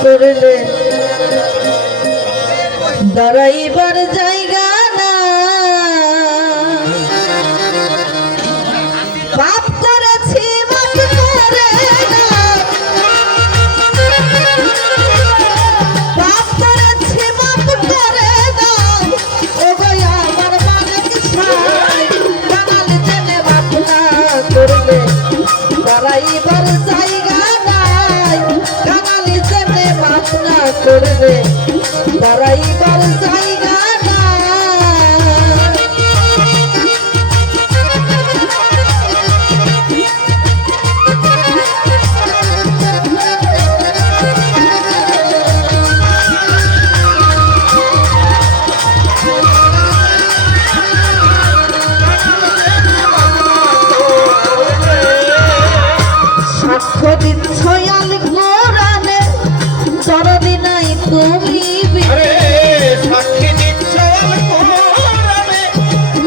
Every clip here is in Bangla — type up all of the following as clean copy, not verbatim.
করলে দাঁড়াইবার জায়গা না। পাপ করেছি মাফ করে দাও, পাপ করেছি মাফ করে দাও। ও গো আমার মালিক ছাই, কাঙাল জেনে মাফ না করলে দাঁড়াইবার জায়গা নাই। কাঙাল জেনে মাফ না করলে দাঁড়াইবার জায়গা সাক্ষ্য দিচ্ছ আল কোরআনে, দরদি নাই তুমি সাক্ষী দিচ্ছ আল কোরআনে,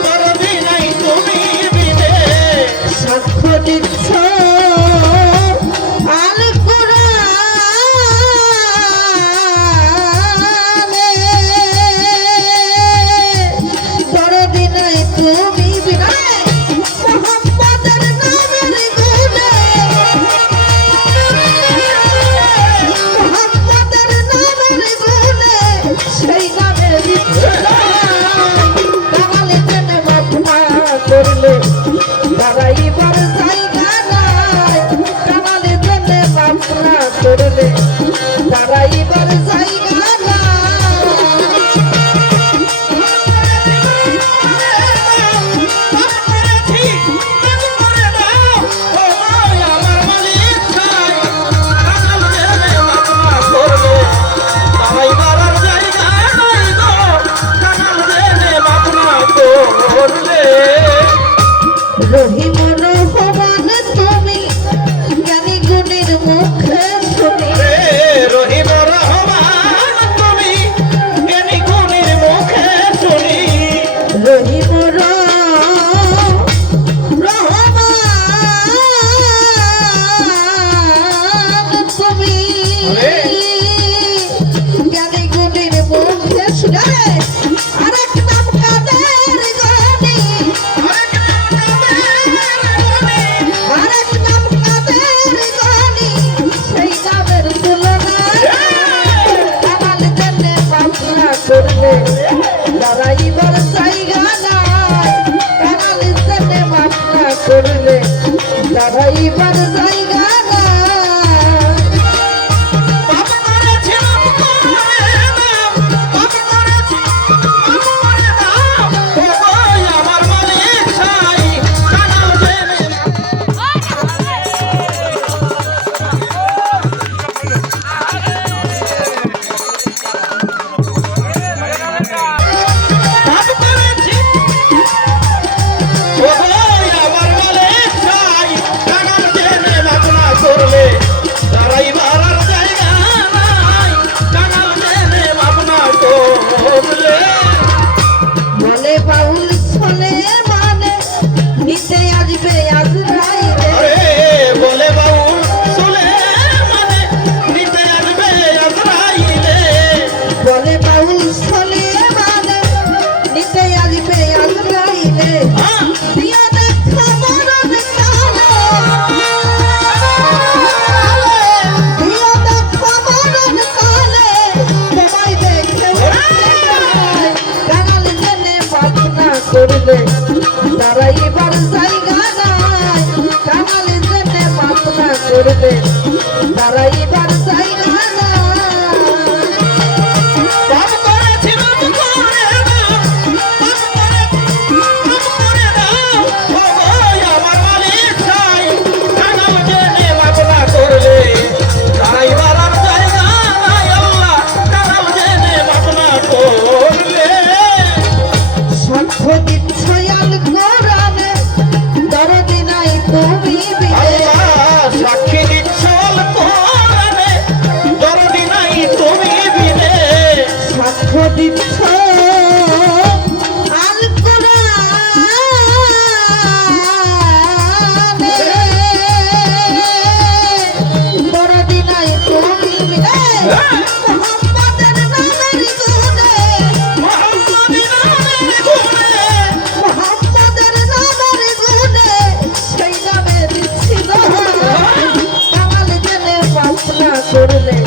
দরদি নাই তুমি বিনে। সাক্ষ্য দিচ্ছ আল কোরআনে, দরদি নাই তুমি বিনে। মোহাম্মদের নামের গুণে, মোহাম্মদের নামের গুণে, সেই নামে দিচ্ছ কাঙাল জেনে মাফ না করলে দাঁড়াইবার জায়গা নাই। কাঙাল জেনে মাফ না করলে দাঁড়াইবার জায়গা রহিম রহমান তুমি জ্ঞানী গুণীর মুখে শুনি। রহিম রহমান তুমি জ্ঞানী গুণীর মুখে শুনি। রহিম রহমান তুমি জ্ঞানী গুণীর মুখে শুনি। আরেক নাম কাদের গনি, আরেক নাম কাদের গনি, সেই নামের তুলনায় কাঙাল জেনে মাফ না করলে দাঁড়াইবার জায়গা নাই। কাঙাল জেনে মাফ না করলে দাঁড়াইবার জায়গা নাই। পাপ মোহাম্মদের নামের গুণে মোহাম্মদের নামের গুণে সেই নামে দিচ্ছি দোহাই কামাল জেনে পাপ না করলে